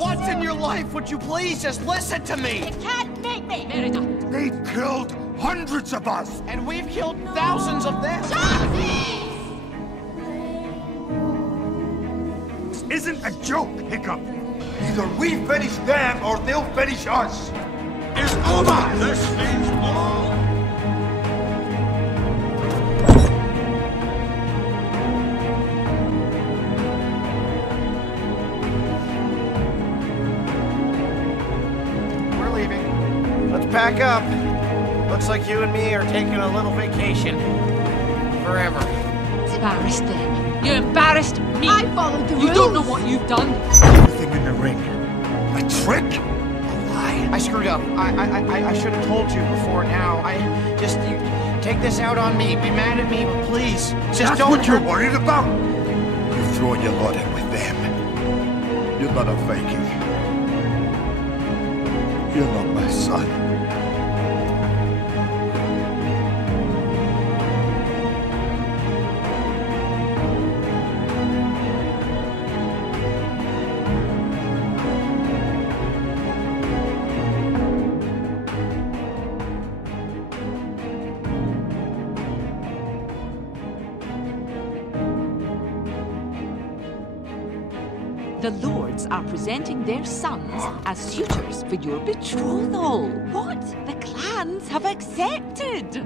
once in your life, would you please just listen to me? You can't make me! Merida! They've killed hundreds of us! And we've killed thousands of them! This isn't a joke, Hiccup! Either we finish them or they'll finish us! It's over! This means all! We're leaving. Let's pack up. Looks like you and me are taking a little vacation. Forever. Embarrassed them. You embarrassed me. I followed the rules. You don't know what you've done. Everything in the ring. A trick? A lie? I screwed up. I should have told you before now. You take this out on me. Be mad at me, but please. Just That's don't what you're worried about? You're throwing your lot in with them. You're not a Viking. You're not my son. The lords are presenting their sons as suitors for your betrothal. What? The clans have accepted!